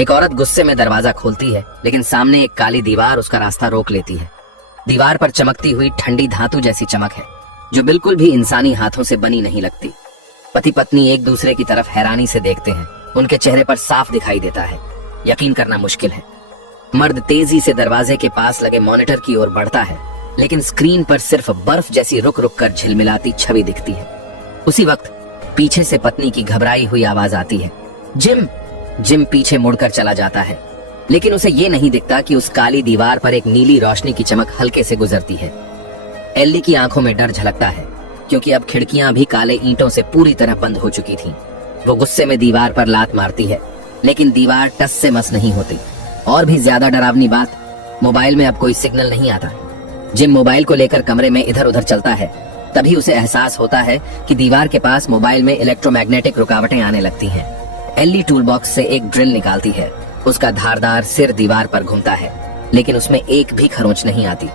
एक औरत गुस्से में दरवाजा खोलती है, लेकिन सामने एक काली दीवार उसका रास्ता रोक लेती है। दीवार पर चमकती हुई ठंडी धातु जैसी चमक है, जो बिल्कुल भी इंसानी हाथों से बनी नहीं लगती। पति पत्नी एक दूसरे की तरफ हैरानी से देखते हैं। उनके चेहरे पर साफ दिखाई देता है, यकीन करना मुश्किल है। मर्द तेजी से दरवाजे के पास लगे मॉनिटर की ओर बढ़ता है, लेकिन स्क्रीन पर सिर्फ बर्फ जैसी रुक रुक कर झिलमिलाती छवि दिखती है। उसी वक्त पीछे से पत्नी की घबराई हुई आवाज आती है, जिम। जिम पीछे मुड़कर चला जाता है, लेकिन उसे ये नहीं दिखता कि उस काली दीवार पर एक नीली रोशनी की चमक हल्के से गुजरती है। एल्ली की आंखों में डर झलकता है, क्योंकि अब खिड़कियां भी काले ईंटों से पूरी तरह बंद हो चुकी थीं। वो गुस्से में दीवार पर लात मारती है, लेकिन दीवार टस से मस नहीं होती। और भी ज्यादा डरावनी बात, मोबाइल में अब कोई सिग्नल नहीं आता। जिम मोबाइल को लेकर कमरे में इधर उधर चलता है, तभी उसे एहसास होता है कि दीवार के पास मोबाइल में इलेक्ट्रोमैग्नेटिक रुकावटें आने लगती हैं। एल्ली टूल बॉक्स से एक ड्रिल निकालती है। उसका धारदार सिर दीवार पर घूमता है, लेकिन उसमें एक भी खरोंच नहीं आती।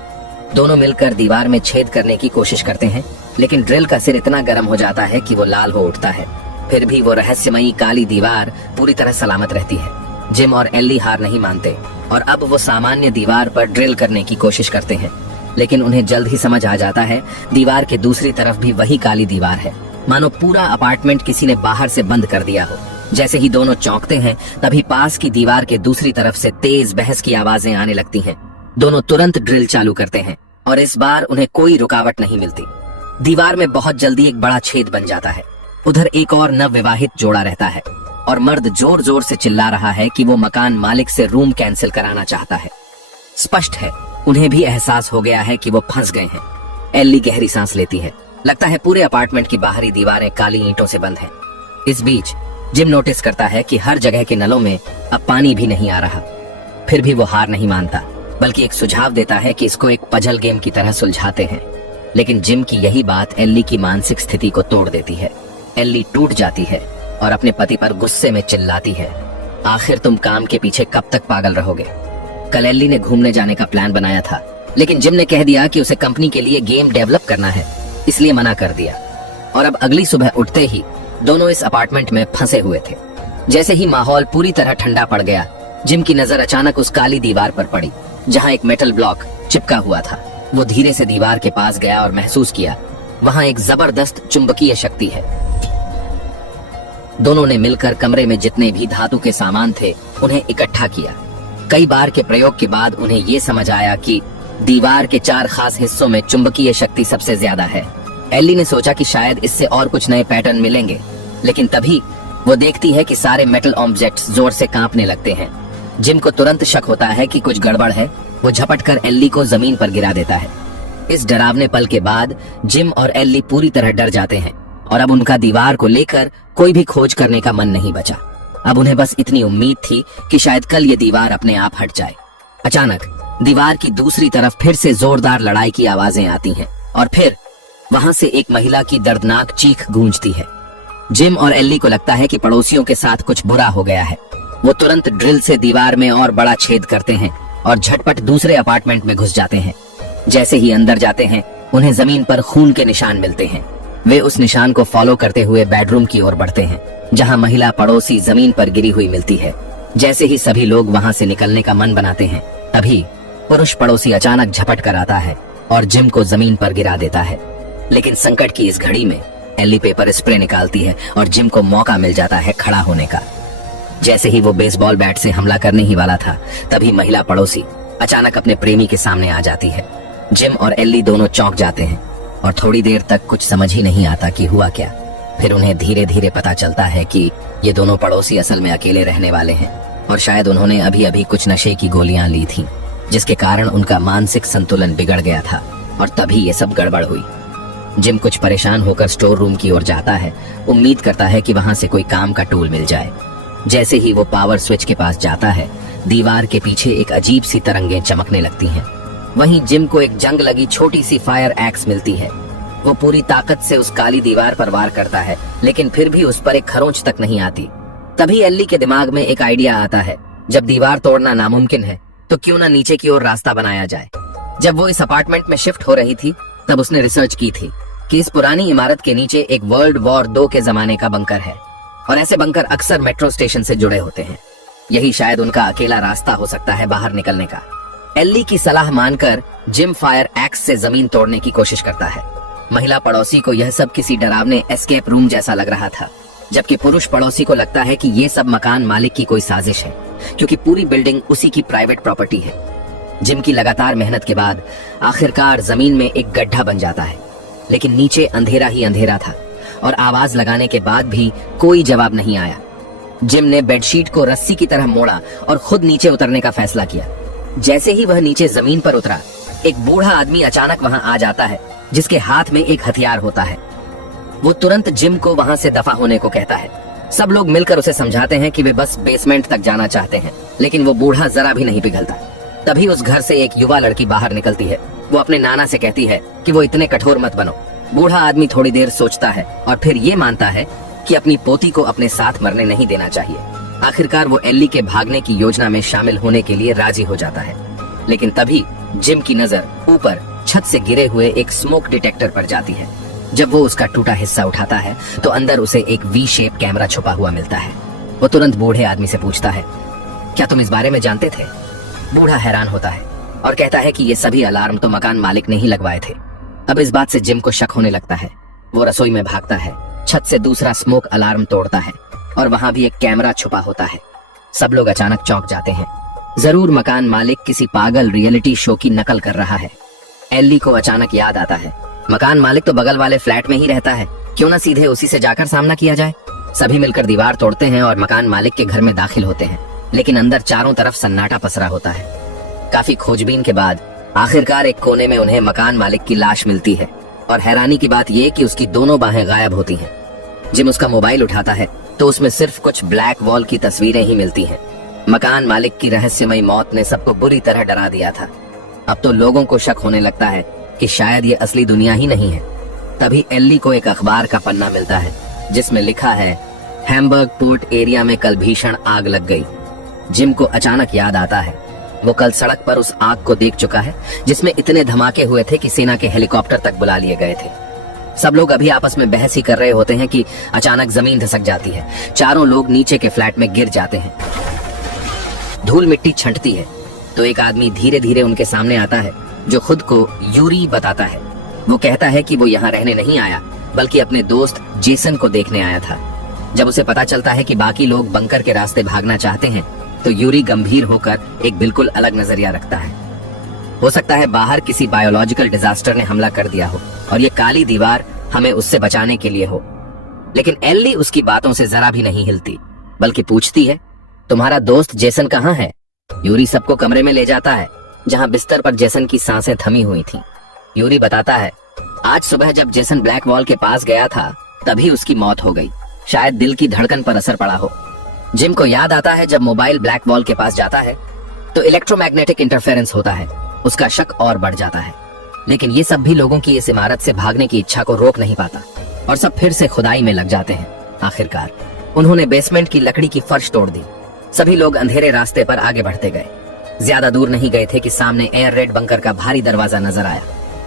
दोनों मिलकर दीवार में छेद करने की कोशिश करते हैं, लेकिन ड्रिल का सिर इतना गर्म हो जाता है कि वो लाल हो उठता है। फिर भी वो रहस्यमयी काली दीवार पूरी तरह सलामत रहती है। जिम और एल्ली हार नहीं मानते और अब वो सामान्य दीवार पर ड्रिल करने की कोशिश करते हैं, लेकिन उन्हें जल्द ही समझ आ जाता है दीवार के दूसरी तरफ भी वही काली दीवार है, मानो पूरा अपार्टमेंट किसी ने बाहर से बंद कर दिया हो। जैसे ही दोनों चौंकते हैं, तभी पास की दीवार के दूसरी तरफ से तेज बहस की आवाजें आने लगती हैं। दोनों तुरंत ड्रिल चालू करते हैं और इस बार उन्हें कोई रुकावट नहीं मिलती। दीवार में बहुत जल्दी एक बड़ा छेद बन जाता है। उधर एक और नवविवाहित जोड़ा रहता है और मर्द जोर जोर से चिल्ला रहा है कि वो मकान मालिक से रूम कैंसिल कराना चाहता है। स्पष्ट है, उन्हें भी एहसास हो गया है कि वो फंस गए हैं। एल्ली गहरी सांस लेती है। लगता है पूरे अपार्टमेंट की बाहरी दीवारें काली ईंटों से बंद हैं। इस बीच जिम नोटिस करता है कि हर जगह के नलों में अब पानी भी नहीं आ रहा। फिर भी वो हार नहीं मानता, बल्कि एक सुझाव देता है कि इसको एक पजल गेम की तरह सुलझाते हैं। लेकिन जिम की यही बात एल्ली की मानसिक स्थिति को तोड़ देती है। एल्ली टूट जाती है और अपने पति पर गुस्से में चिल्लाती है, आखिर तुम काम के पीछे कब तक पागल रहोगे? कल एल्ली ने घूमने जाने का प्लान बनाया था, लेकिन जिम ने कह दिया कि उसे कंपनी के लिए गेम डेवलप करना है, इसलिए मना कर दिया। और अब अगली सुबह उठते ही दोनों इस अपार्टमेंट में फंसे हुए थे। जैसे ही माहौल पूरी तरह ठंडा पड़ गया, जिम की नजर अचानक उस काली दीवार पर पड़ी, जहां एक मेटल ब्लॉक चिपका हुआ था। वो धीरे से दीवार के पास गया और महसूस किया वहां एक जबरदस्त चुंबकीय शक्ति है। दोनों ने मिलकर कमरे में जितने भी धातु के सामान थे उन्हें इकट्ठा किया। कई बार के प्रयोग के बाद उन्हें ये समझ आया कि दीवार के 4 खास हिस्सों में चुंबकीय शक्ति सबसे ज्यादा है। एल्ली ने सोचा कि शायद इससे और कुछ नए पैटर्न मिलेंगे, लेकिन तभी वो देखती है कि सारे मेटल ऑब्जेक्ट्स जोर से कांपने लगते हैं। जिम को तुरंत शक होता है कि कुछ गड़बड़ है। वो झपट कर एल्ली को जमीन पर गिरा देता है। इस डरावने पल के बाद जिम और एल्ली पूरी तरह डर जाते हैं और अब उनका दीवार को लेकर कोई भी खोज करने का मन नहीं बचा। अब उन्हें बस इतनी उम्मीद थी कि शायद कल ये दीवार अपने आप हट जाए। अचानक दीवार की दूसरी तरफ फिर से जोरदार लड़ाई की आवाजें आती हैं और फिर वहां से एक महिला की दर्दनाक चीख गूंजती है। जिम और एल्ली को लगता है कि पड़ोसियों के साथ कुछ बुरा हो गया है। वो तुरंत ड्रिल से दीवार में और बड़ा छेद करते हैं और झटपट दूसरे अपार्टमेंट में घुस जाते हैं। जैसे ही अंदर जाते हैं, उन्हें जमीन पर खून के निशान मिलते हैं। वे उस निशान को फॉलो करते हुए बेडरूम की ओर बढ़ते हैं, जहां महिला पड़ोसी जमीन पर गिरी हुई मिलती है। जैसे ही सभी लोग वहां से निकलने का मन बनाते हैं, तभी पुरुष पड़ोसी अचानक झपट कर आता है और जिम को जमीन पर गिरा देता है। लेकिन संकट की इस घड़ी में एल्ली पेपर स्प्रे निकालती है और जिम को मौका मिल जाता है खड़ा होने का। जैसे ही वो बेसबॉल बैट से हमला करने ही वाला था, तभी महिला पड़ोसी अचानक अपने प्रेमी के सामने आ जाती है। जिम और एल्ली दोनों चौंक जाते हैं और थोड़ी देर तक कुछ समझ ही नहीं आता कि हुआ क्या। फिर उन्हें धीरे धीरे पता चलता है कि ये दोनों पड़ोसी असल में अकेले रहने वाले हैं और शायद उन्होंने अभी अभी कुछ नशे की गोलियां ली थीं, जिसके कारण उनका मानसिक संतुलन बिगड़ गया था और तभी ये सब गड़बड़ हुई। जिम कुछ परेशान होकर स्टोर रूम की ओर जाता है, उम्मीद करता है कि वहां से कोई काम का टूल मिल जाए। जैसे ही वो पावर स्विच के पास जाता है, दीवार के पीछे एक अजीब सी तरंगें चमकने लगती हैं। वहीं जिम को एक जंग लगी छोटी सी फायर एक्स मिलती है। वो पूरी ताकत से उस काली दीवार पर वार करता है, लेकिन फिर भी उस पर एक खरोंच तक नहीं आती। तभी एल्ली के दिमाग में एक आइडिया आता है, जब दीवार तोड़ना नामुमकिन है तो क्यों ना नीचे की ओर रास्ता बनाया जाए। जब वो इस अपार्टमेंट में शिफ्ट हो रही थी, तब उसने रिसर्च की थी कि इस पुरानी इमारत के नीचे एक वर्ल्ड वॉर 2 के जमाने का बंकर है और ऐसे बंकर अक्सर मेट्रो स्टेशन से जुड़े होते हैं। यही शायद उनका अकेला रास्ता हो सकता है बाहर निकलने का। एल्ली की सलाह मानकर जिम फायर एक्स से जमीन तोड़ने की कोशिश करता है। महिला पड़ोसी को यह सब किसी डरावने एस्केप रूम जैसा लग रहा था, जबकि पुरुष पड़ोसी को लगता है कि ये सब मकान मालिक की कोई साजिश है, क्योंकि पूरी बिल्डिंग उसी की प्राइवेट प्रॉपर्टी है। जिम की लगातार मेहनत के बाद आखिरकार जमीन में एक गड्ढा बन जाता है, लेकिन नीचे अंधेरा ही अंधेरा था और आवाज लगाने के बाद भी कोई जवाब नहीं आया। जिम ने बेडशीट को रस्सी की तरह मोड़ा और खुद नीचे उतरने का फैसला किया। जैसे ही वह नीचे जमीन पर उतरा, एक बूढ़ा आदमी अचानक वहां आ जाता है, जिसके हाथ में एक हथियार होता है। वो तुरंत जिम को वहां से दफा होने को कहता है। सब लोग मिलकर उसे समझाते हैं कि वे बस बेसमेंट तक जाना चाहते हैं, लेकिन वो बूढ़ा जरा भी नहीं पिघलता। तभी उस घर से एक युवा लड़की बाहर निकलती है। वो अपने नाना से कहती है कि वो इतने कठोर मत बनो। बूढ़ा आदमी थोड़ी देर सोचता है और फिर ये मानता है कि अपनी पोती को अपने साथ मरने नहीं देना चाहिए। आखिरकार वो एल्ली के भागने की योजना में शामिल होने के लिए राजी हो जाता है। लेकिन तभी जिम की नजर ऊपर छत से गिरे हुए एक स्मोक डिटेक्टर पर जाती है। जब वो उसका टूटा हिस्सा उठाता है तो अंदर उसे एक वी शेप कैमरा छुपा हुआ मिलता है। वो तुरंत बूढ़े आदमी से पूछता है, क्या तुम इस बारे में जानते थे? बूढ़ा हैरान होता है और कहता है कि ये सभी अलार्म तो मकान मालिक ने ही लगवाए थे। अब इस बात से जिम को शक होने लगता है। वो रसोई में भागता है, छत से दूसरा स्मोक अलार्म तोड़ता है और वहां भी एक कैमरा छुपा होता है। सब लोग अचानक चौंक जाते हैं। जरूर मकान मालिक किसी पागल रियलिटी शो की नकल कर रहा है। एल्ली को अचानक याद आता है, मकान मालिक तो बगल वाले फ्लैट में ही रहता है, क्यों ना सीधे उसी से जाकर सामना किया जाए। सभी मिलकर दीवार तोड़ते हैं और मकान मालिक के घर में दाखिल होते हैं, लेकिन अंदर चारों तरफ सन्नाटा पसरा होता है। काफी खोजबीन के बाद आखिरकार एक कोने में उन्हें मकान मालिक की लाश मिलती है और हैरानी की बात यह कि उसकी दोनों बाहें गायब होती हैं। जिम उसका मोबाइल उठाता है तो उसमें सिर्फ कुछ ब्लैक वॉल की तस्वीरें ही मिलती हैं। मकान मालिक की रहस्यमयी मौत ने सबको बुरी तरह डरा दिया था। अब तो लोगों को शक होने लगता है कि शायद ये असली दुनिया ही नहीं है। तभी एल्ली को एक अखबार का पन्ना मिलता है जिसमें लिखा है, हैम्बर्ग पोर्ट एरिया में कल भीषण आग लग गई। जिम को अचानक याद आता है, वो कल सड़क पर उस आग को देख चुका है जिसमें इतने धमाके हुए थे कि सेना के हेलीकॉप्टर तक बुला लिए गए थे। सब लोग अभी आपस में बहस ही कर रहे होते हैं कि अचानक जमीन धसक जाती है। चारों लोग नीचे के फ्लैट में गिर जाते हैं। धूल मिट्टी छंटती है तो एक आदमी धीरे धीरे उनके सामने आता है जो खुद को यूरी बताता है। वो कहता है कि वो यहाँ रहने नहीं आया बल्कि अपने दोस्त जेसन को देखने आया था। जब उसे पता चलता है कि बाकी लोग बंकर के रास्ते भागना चाहते हैं तो यूरी गंभीर होकर एक बिल्कुल अलग नजरिया रखता है। हो सकता है बाहर किसी बायोलॉजिकल डिजास्टर ने हमला कर दिया हो और ये काली दीवार हमें उससे बचाने के लिए हो। लेकिन एल्ली उसकी बातों से जरा भी नहीं हिलती, बल्कि पूछती है, तुम्हारा दोस्त जेसन कहाँ है? यूरी सबको कमरे में ले जाता है जहाँ बिस्तर पर जेसन की सांसें थमी हुई थीं। यूरी बताता है, आज सुबह जब जेसन ब्लैक वॉल के पास गया था तभी उसकी मौत हो गई। शायद दिल की धड़कन पर असर पड़ा हो। जिम को याद आता है जब मोबाइल ब्लैक वॉल के पास जाता है तो इलेक्ट्रोमैग्नेटिक इंटरफेरेंस होता है। उसका शक और बढ़ जाता है, लेकिन ये सब भी लोगों की इस इमारत से भागने की इच्छा को रोक नहीं पाता और सब फिर से खुदाई में लग जाते हैं। आखिरकार उन्होंने बेसमेंट की लकड़ी की फर्श तोड़ दी। सभी लोग अंधेरे रास्ते पर आगे बढ़ते गए। ज्यादा दूर नहीं गए थे कि सामने एयर रेड बंकर का भारी दरवाजा नजर आया।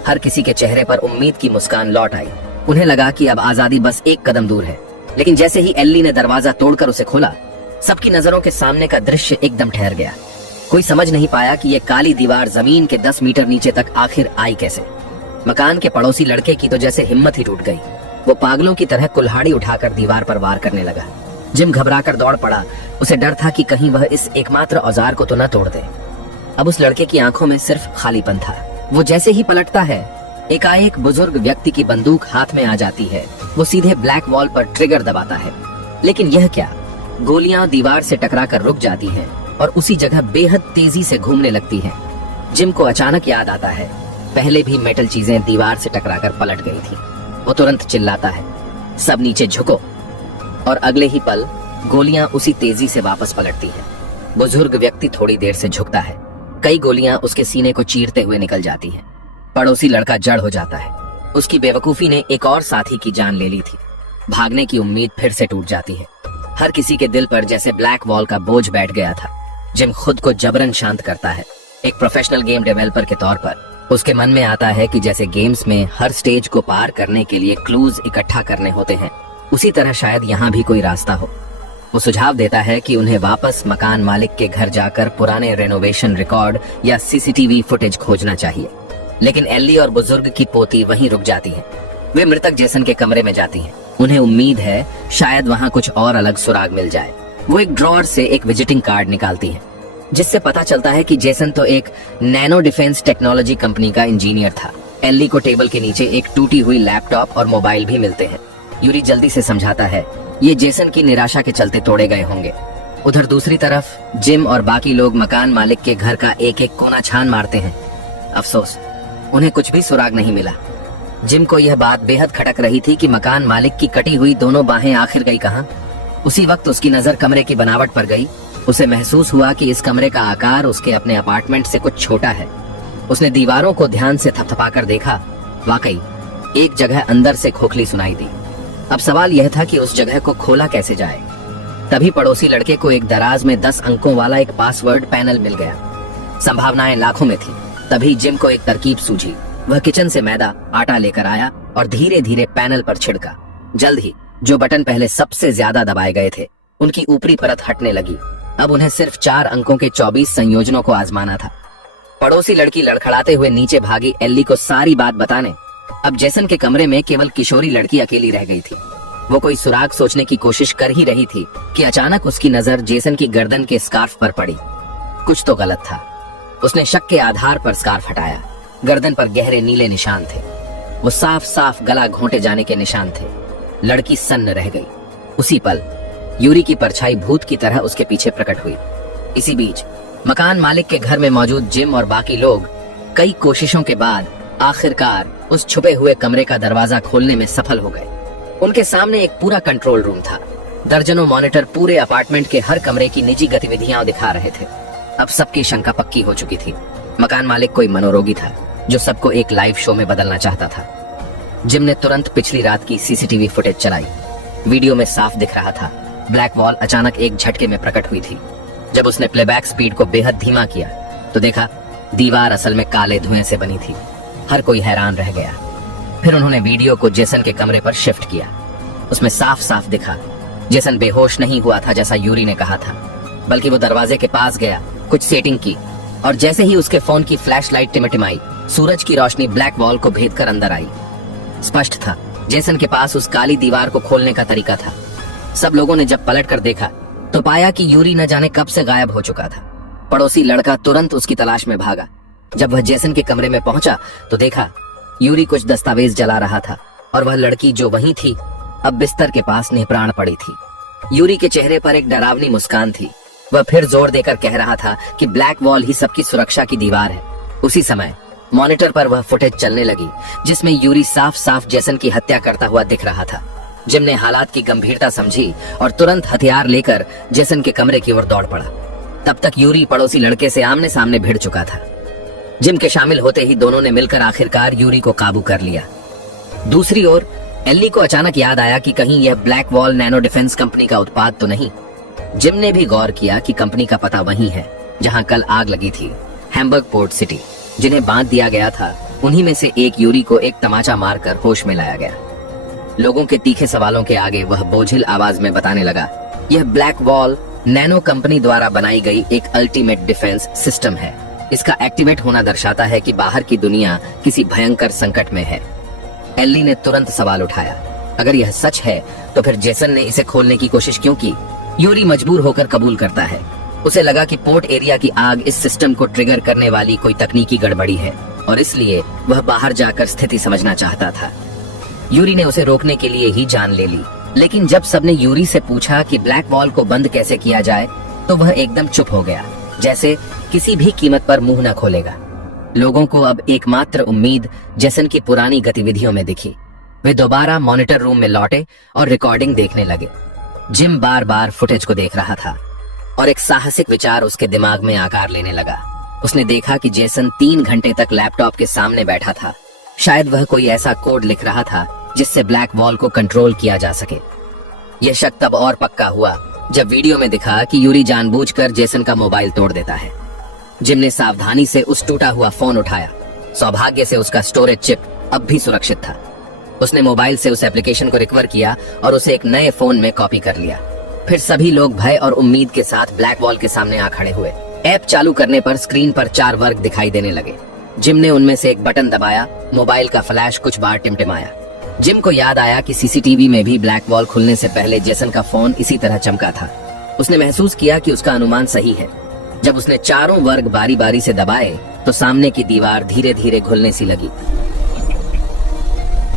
हर किसी के चेहरे पर उम्मीद की मुस्कान लौट आई। उन्हें लगा कि अब आजादी बस एक कदम दूर है। लेकिन जैसे ही एल्ली ने दरवाजा तोड़कर उसे खोला, सबकी नजरों के सामने का दृश्य एकदम ठहर गया। कोई समझ नहीं पाया कि ये काली दीवार जमीन के 10 मीटर नीचे तक आखिर आई कैसे। मकान के पड़ोसी लड़के की तो जैसे हिम्मत ही टूट गई। वो पागलों की तरह कुल्हाड़ी उठाकर दीवार पर वार करने लगा। जिम घबराकर दौड़ पड़ा। उसे डर था कि कहीं वह इस एकमात्र औजार को तो न तोड़ दे। अब उस लड़के की आंखों में सिर्फ खालीपन था। वो जैसे ही पलटता है, एकाएक बुजुर्ग व्यक्ति की बंदूक हाथ में आ जाती है। वो सीधे ब्लैक वॉल पर ट्रिगर दबाता है, लेकिन यह क्या, गोलियां दीवार से टकराकर रुक जाती हैं और उसी जगह बेहद तेजी से घूमने लगती हैं। जिम को अचानक याद आता है, पहले भी मेटल चीजें दीवार से टकराकर पलट गई थी। वो तुरंत चिल्लाता है, सब नीचे झुको, और अगले ही पल गोलियां उसी तेजी से वापस पलटती हैं। बुजुर्ग व्यक्ति थोड़ी देर से झुकता है। कई गोलियां उसके सीने को चीरते हुए निकल जाती हैं। पड़ोसी लड़का जड़ हो जाता है। उसकी बेवकूफी ने एक और साथी की जान ले ली थी। भागने की उम्मीद फिर से टूट जाती है। हर किसी के दिल पर जैसे ब्लैक वॉल का बोझ बैठ गया था। जिम खुद को जबरन शांत करता है। एक प्रोफेशनल गेम डेवलपर के तौर पर उसके मन में आता है कि जैसे गेम्स में हर स्टेज को पार करने के लिए क्लूज इकट्ठा करने होते हैं, उसी तरह शायद यहाँ भी कोई रास्ता हो। वो सुझाव देता है कि उन्हें वापस मकान मालिक के घर जाकर पुराने रेनोवेशन रिकॉर्ड या सीसीटीवी फुटेज खोजना चाहिए। लेकिन एल्ली और बुजुर्ग की पोती वहीं रुक जाती है। वे मृतक जेसन के कमरे में जाती हैं। उन्हें उम्मीद है शायद वहां कुछ और अलग सुराग मिल जाए। वो एक ड्रॉअर से एक विजिटिंग कार्ड निकालती हैं, जिससे पता चलता है कि जेसन तो एक नैनो डिफेंस टेक्नोलॉजी कंपनी का इंजीनियर था। एल्ली को टेबल के नीचे एक टूटी हुई लैपटॉप और मोबाइल भी मिलते हैं। यूरी जल्दी से समझाता है ये जेसन की निराशा के चलते तोड़े गए होंगे। उधर दूसरी तरफ जिम और बाकी लोग मकान मालिक के घर का एक एक कोना छान मारते हैं। अफसोस, उन्हें कुछ भी सुराग नहीं मिला। जिम को यह बात बेहद खटक रही थी कि मकान मालिक की कटी हुई दोनों बाहें आखिर गई कहां। उसी वक्त उसकी नजर कमरे की बनावट पर गई। उसे महसूस हुआ कि इस कमरे का आकार उसके अपने अपार्टमेंट से कुछ छोटा है। उसने दीवारों को ध्यान से थपथपाकर देखा। वाकई एक जगह अंदर से खोखली सुनाई दी। अब सवाल यह था कि उस जगह को खोला कैसे जाए। तभी पड़ोसी लड़के को एक दराज में 10 अंकों वाला एक पासवर्ड पैनल मिल गया। संभावनाएं लाखों में थी। तभी जिम को एक तरकीब सूझी। वह किचन से मैदा आटा लेकर आया और धीरे धीरे पैनल पर छिड़का। जल्द ही जो बटन पहले सबसे ज्यादा दबाए गए थे उनकी ऊपरी परत हटने लगी। अब उन्हें सिर्फ 4 अंकों के 24 संयोजनों को आजमाना था। पड़ोसी लड़की लड़खड़ाते हुए नीचे भागी एल्ली को सारी बात बताने। अब जेसन के कमरे में केवल किशोरी लड़की अकेली रह गई थी। वो कोई सुराग सोचने की कोशिश कर ही रही थी कि अचानक उसकी नजर जेसन की गर्दन के स्कार्फ पर पड़ी। कुछ तो गलत था। उसने शक के आधार पर स्कार्फ हटाया। गर्दन पर गहरे नीले निशान थे। वो साफ साफ गला घोंटे जाने के निशान थे। लड़की सन्न रह गई। उसी पल यूरी की परछाई भूत की तरह उसके पीछे प्रकट हुई। इसी बीच मकान मालिक के घर में मौजूद जिम और बाकी लोग कई कोशिशों के बाद आखिरकार उस छुपे हुए कमरे का दरवाजा खोलने में सफल हो गए। उनके सामने एक पूरा कंट्रोल रूम था। दर्जनों मॉनिटर पूरे अपार्टमेंट के हर कमरे की निजी गतिविधियां दिखा रहे थे। अब सबकी शंका पक्की हो चुकी थी। मकान मालिक कोई मनोरोगी था जो सबको एक लाइव शो में बदलना चाहता था। जिम ने तुरंत पिछली रात की सीसीटीवी फुटेज चलाई। वीडियो में साफ दिख रहा था ब्लैक वॉल अचानक एक झटके में प्रकट हुई थी। जब उसने प्लेबैक स्पीड को बेहद धीमा किया तो देखा दीवार असल में काले धुएं से बनी थी। हर कोई हैरान रह गया। फिर उन्होंने वीडियो को जेसन के कमरे पर शिफ्ट किया। उसमें साफ साफ दिखा जेसन बेहोश नहीं हुआ था जैसा यूरी ने कहा था, बल्कि वो दरवाजे के पास गया, कुछ सेटिंग की और जैसे ही उसके फोन की फ्लैश लाइट टिमटिमाई, सूरज की रोशनी ब्लैक वॉल को भेद कर अंदर आई। स्पष्ट था जेसन के पास उस काली दीवार को खोलने का तरीका था। सब लोगों ने जब पलट कर देखा तो पाया कि यूरी न जाने कब से गायब हो चुका था। पड़ोसी लड़का तुरंत उसकी तलाश में भागा। जब वह जेसन के कमरे में पहुंचा तो देखा यूरी कुछ दस्तावेज जला रहा था और वह लड़की जो वहीं थी अब बिस्तर के पास निप्राण पड़ी थी। यूरी के चेहरे पर एक डरावनी मुस्कान थी। वह फिर जोर देकर कह रहा था कि ब्लैक वॉल ही सबकी सुरक्षा की दीवार है। उसी समय मॉनिटर पर वह फुटेज चलने लगी जिसमें यूरी साफ साफ जेसन की हत्या करता हुआ दिख रहा था। जिम ने हालात की गंभीरता समझी और तुरंत हथियार लेकर जेसन के कमरे की ओर दौड़ पड़ा। तब तक यूरी पड़ोसी लड़के से आमने सामने भिड़ चुका था। जिम के शामिल होते ही दोनों ने मिलकर आखिरकार यूरी को काबू कर लिया। दूसरी ओर एल्ली को अचानक याद आया कि कहीं यह black wall nano defence company का उत्पाद तो नहीं। जिम ने भी गौर किया कि कंपनी का पता वही है जहां कल आग लगी थी, हैम्बर्ग पोर्ट सिटी। जिन्हें बांध दिया गया था उन्हीं में से एक यूरी को एक तमाचा मारकर होश में लाया गया। लोगों के तीखे सवालों के आगे वह बोझिल आवाज में बताने लगा, यह ब्लैक वॉल नैनो कंपनी द्वारा बनाई गई एक अल्टीमेट डिफेंस सिस्टम है। इसका एक्टिवेट होना दर्शाता है कि बाहर की दुनिया किसी भयंकर संकट में है। एल्ली ने तुरंत सवाल उठाया, अगर यह सच है तो फिर जेसन ने इसे खोलने की कोशिश क्यों की? यूरी मजबूर होकर कबूल करता है। उसे लगा कि पोर्ट एरिया की आग इस सिस्टम को ट्रिगर करने वाली कोई तकनीकी गड़बड़ी है और इसलिए वह बाहर जाकर स्थिति समझना चाहता था। यूरी ने उसे रोकने के लिए ही जान ले ली, लेकिन जब सबने यूरी से पूछा कि ब्लैक वॉल को बंद कैसे किया जाए तो वह एकदम चुप हो गया, जैसे किसी भी कीमत पर मुंह न खोलेगा। लोगों को अब एकमात्र उम्मीद जेसन की पुरानी गतिविधियों में दिखी। वे दोबारा मॉनिटर रूम में लौटे और रिकॉर्डिंग देखने लगे। जिम बार बार फुटेज को देख रहा था और एक साहसिक विचार उसके दिमाग में आकार लेने लगा। उसने देखा कि जेसन 3 घंटे तक लैपटॉप के सामने बैठा था। शायद वह कोई ऐसा कोड लिख रहा था जिससे ब्लैक वॉल को कंट्रोल किया जा सके। यह शक तब और पक्का हुआ जब वीडियो में दिखा कि यूरी जानबूझकर जेसन का मोबाइल तोड़ देता है। जिम ने सावधानी से उस टूटा हुआ फोन उठाया। सौभाग्य से उसका स्टोरेज चिप अब भी सुरक्षित था। उसने मोबाइल से उस एप्लीकेशन को रिकवर किया और उसे एक नए फोन में कॉपी कर लिया। फिर सभी लोग भय और उम्मीद के साथ ब्लैक वॉल के सामने आ खड़े हुए। ऐप चालू करने पर स्क्रीन पर 4 वर्ग दिखाई देने लगे। जिम ने उनमें से एक बटन दबाया, मोबाइल का फ्लैश कुछ बार टिमटिमाया। जिम को याद आया कि सीसीटीवी में भी ब्लैक वॉल खुलने से पहले जेसन का फोन इसी तरह चमका था। उसने महसूस किया कि उसका अनुमान सही है। जब उसने चारों वर्ग बारी बारी से दबाए तो सामने की दीवार धीरे धीरे घुलने सी लगी।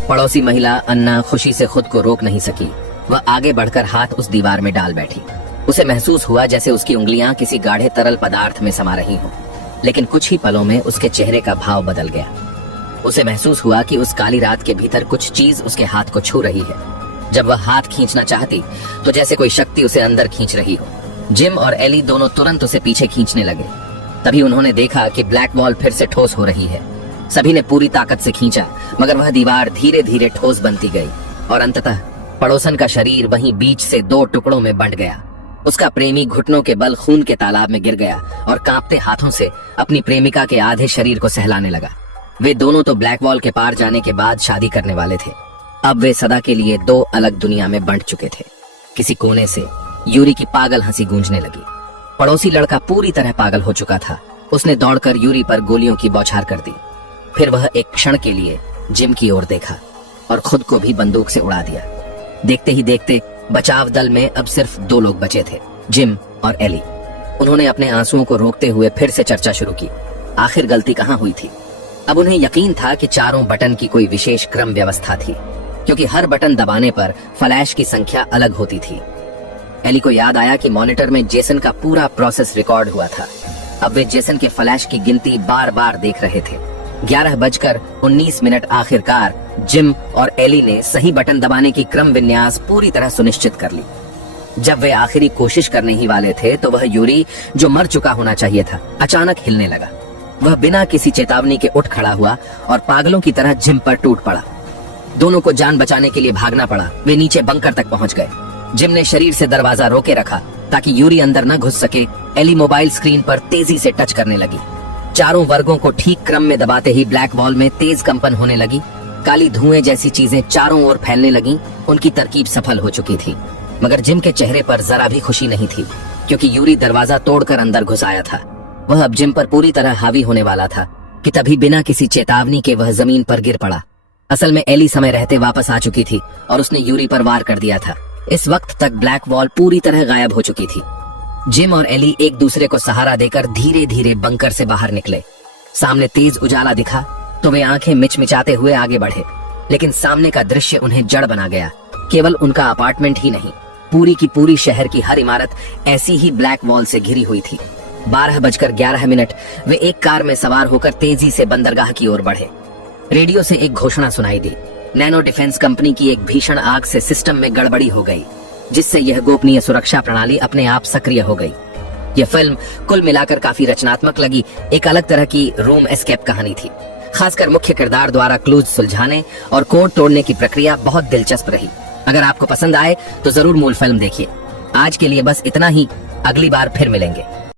पड़ोसी महिला अन्ना खुशी से खुद को रोक नहीं सकी। वह आगे बढ़कर हाथ उस दीवार में डाल बैठी। उसे महसूस हुआ जैसे उसकी उंगलियां किसी गाढ़े तरल पदार्थ में समा रही हों। लेकिन कुछ ही पलों में उसके चेहरे का भाव बदल गया। उसे महसूस हुआ कि उस काली रात के भीतर कुछ चीज उसके हाथ को छू रही है। जब वह हाथ खींचना चाहती तो जैसे कोई शक्ति उसे अंदर खींच रही हो। जिम और एली दोनों तुरंत उसे पीछे खींचने लगे। तभी उन्होंने देखा कि ब्लैक वॉल फिर से ठोस हो रही है। सभी ने पूरी ताकत से खींचा, मगर वह दीवार धीरे धीरे ठोस बनती गई और अंततः पड़ोसन का शरीर वहीं बीच से 2 टुकड़ों में बंट गया। उसका प्रेमी घुटनों के बल खून के तालाब में गिर गया और कांपते हाथों से अपनी प्रेमिका के आधे शरीर को सहलाने लगा। वे दोनों तो ब्लैक वॉल के पार जाने के बाद शादी करने वाले थे। अब वे सदा के लिए 2 अलग दुनिया में बंट चुके थे। किसी कोने से यूरी की पागल हंसी गूंजने लगी। पड़ोसी लड़का पूरी तरह पागल हो चुका था। उसने दौड़कर यूरी पर गोलियों की बौछार कर दी। फिर वह एक क्षण के लिए जिम की ओर देखा और खुद को भी बंदूक से उड़ा दिया। देखते ही देखते बचाव दल में अब सिर्फ 2 लोग बचे थे, जिम और एली। उन्होंने अपने आंसुओं को रोकते हुए फिर से चर्चा शुरू की। आखिर गलती कहाँ हुई थी? अब उन्हें यकीन था कि चारों बटन की कोई विशेष क्रम व्यवस्था थी, क्योंकि हर बटन दबाने पर फ्लैश की संख्या अलग होती थी। एली को याद आया कि मॉनिटर में जेसन का पूरा प्रोसेस रिकॉर्ड हुआ था। अब वे जेसन के फ्लैश की गिनती बार बार देख रहे थे। 11:19 आखिरकार जिम और एली ने सही बटन दबाने की क्रम विन्यास पूरी तरह सुनिश्चित कर ली। जब वे आखिरी कोशिश करने ही वाले थे तो वह यूरी, जो मर चुका होना चाहिए था, अचानक हिलने लगा। वह बिना किसी चेतावनी के उठ खड़ा हुआ और पागलों की तरह जिम पर टूट पड़ा। दोनों को जान बचाने के लिए भागना पड़ा। वे नीचे बंकर तक पहुंच गए। जिम ने शरीर से दरवाजा रोके रखा ताकि यूरी अंदर न घुस सके। एली मोबाइल स्क्रीन पर तेजी से टच करने लगी। चारों वर्गों को ठीक क्रम में दबाते ही ब्लैक वॉल में तेज कंपन होने लगी। काली धुएं जैसी चीजें चारों ओर फैलने लगीं। उनकी तरकीब सफल हो चुकी थी, मगर जिम के चेहरे पर जरा भी खुशी नहीं थी, क्योंकि यूरी दरवाजा तोड़कर अंदर घुस आया था। वह अब जिम पर पूरी तरह हावी होने वाला था कि तभी बिना किसी चेतावनी के वह जमीन पर गिर पड़ा। असल में एली समय रहते वापस आ चुकी थी और उसने यूरी पर वार कर दिया था। इस वक्त तक ब्लैक वॉल पूरी तरह गायब हो चुकी थी। जिम और एली एक दूसरे को सहारा देकर धीरे धीरे बंकर से बाहर निकले। सामने तेज उजाला दिखा तो वे आंखें मिचमिचाते हुए आगे बढ़े, लेकिन सामने का दृश्य उन्हें जड़ बना गया। केवल उनका अपार्टमेंट ही नहीं, पूरी की पूरी शहर की हर इमारत ऐसी ही ब्लैक वॉल से घिरी हुई थी। 12:11 वे एक कार में सवार होकर तेजी से बंदरगाह की ओर बढ़े। रेडियो से एक घोषणा सुनाई दी। नैनो डिफेंस कंपनी की एक भीषण आग से सिस्टम में गड़बड़ी हो गई, जिससे यह गोपनीय सुरक्षा प्रणाली अपने आप सक्रिय हो गई। यह फिल्म कुल मिलाकर काफी रचनात्मक लगी। एक अलग तरह की रूम एस्केप कहानी थी। खासकर मुख्य किरदार द्वारा क्लूज सुलझाने और कोड तोड़ने की प्रक्रिया बहुत दिलचस्प रही। अगर आपको पसंद आए तो जरूर मूल फिल्म देखिए। आज के लिए बस इतना ही। अगली बार फिर मिलेंगे।